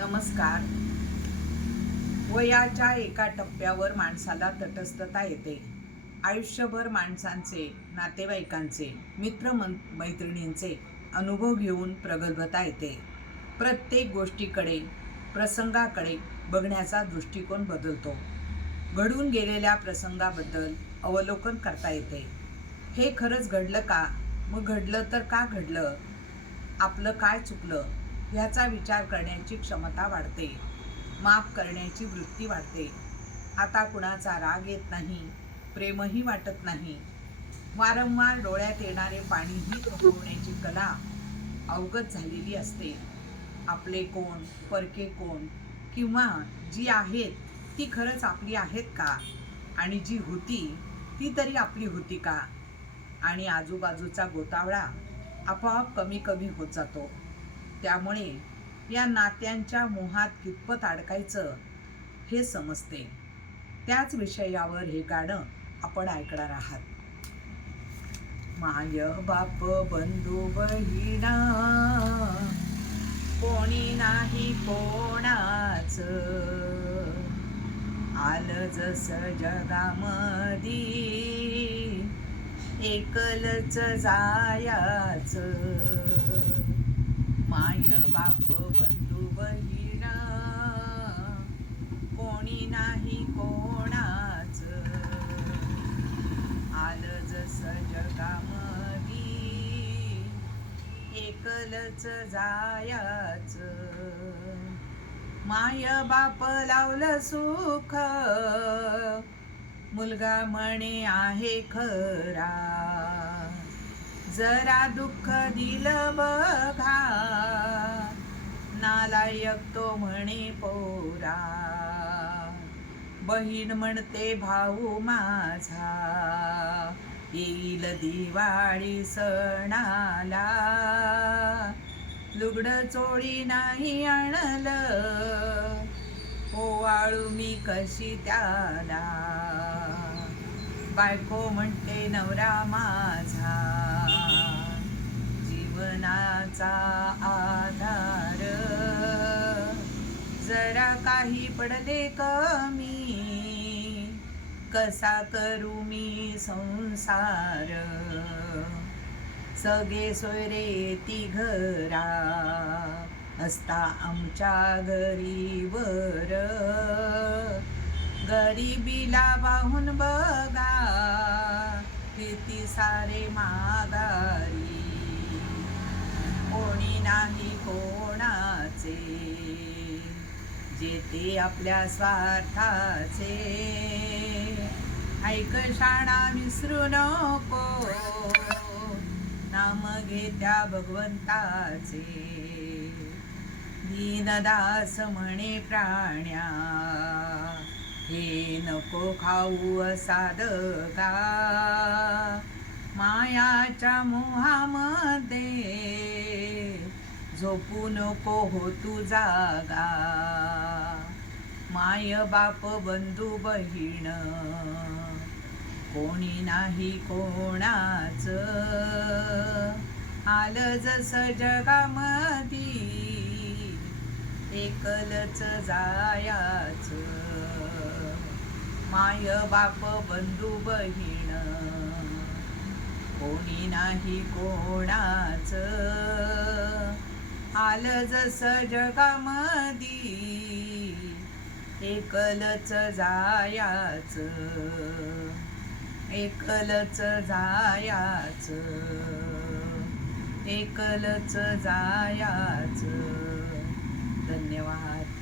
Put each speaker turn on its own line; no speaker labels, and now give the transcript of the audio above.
नमस्कार. वयाच्या एका टप्प्यावर माणसाला तटस्थता येते. आयुष्यभर माणसांचे नातेवाईकांचे मित्र मैत्रिणींचे अनुभव घेऊन प्रगल्भता येते. प्रत्येक गोष्टीकडे प्रसंगाकडे बघण्याचा दृष्टिकोन बदलतो. घडून गेलेल्या प्रसंगाबद्दल अवलोकन करता येते. हे खरंच घडलं का? मग घडलं तर का घडलं? आपलं काय चुकलं? ह्याचा विचार करण्याची क्षमता वाढते. माफ करण्याची वृत्ती वाढते. आता कुणाचा राग येत नाही प्रेमही वाटत नाही. वारंवार डोळ्यात येणारे पाणीही थोपवण्याची कला अवगत झालेली असते. आपले कोण परके कोण किंवा जी आहेत ती खरंच आपली आहेत का? आणि जी होती ती तरी आपली होती का? आणि आजूबाजूचा गोतावळा आपोआप कमी कमी होत जातो. त्यामुळे या नात्यांच्या मोहात कितपत अडकायचं हे समजते. त्याच विषयावर हे गाणं आपण ऐकणार आहात. माय बाप बंधू बहिणा कोणी नाही कोणाच. आलं जस जगामधी एकलच जायाचं. माय बाप बंधू बहीण कोणी नाही कोणाच. आलं जस जगामधी एकलच जायाच. माय बाप लावलं सुख मुलगा म्हणे आहे खरा. जरा दुःख दिलं बघा. नालायक तो म्हणे पोरा बहीण म्हणते भाऊ माझा येईल दिवाळी सणाला. लुगड चोळी नाही आणलं ओवाळू मी कशी त्याला. बायको म्हणते नवरा माझा जीवनाचा आधार. जरा काही पडले कमी. कसा करू मी संसार? सगळे सोयरे ती घरा. असता आमच्या घरीवर गरिबीला वाहून बघा. किती सारे माघारी. कोणी नाही कोणाचे. जे ते आपल्या स्वार्थाचे. ऐक शाणा विसरू नको. नाम घेत्या भगवंताचे. दीनदास म्हणे प्राण्या हे नको खाऊ साधका मायाच्या मोहामध्ये झोपू नको हो तू जागा. माय बाप बंधू बहीण. कोणी नाही कोणाच. आलं जस जगामधी एकलच जायाच. माय बाप बंधू बहीण. कोणी नाही कोणाच. आल जस जगामधी एकलच जायाच एकलच जायाच एकलच जायाच. धन्यवाद.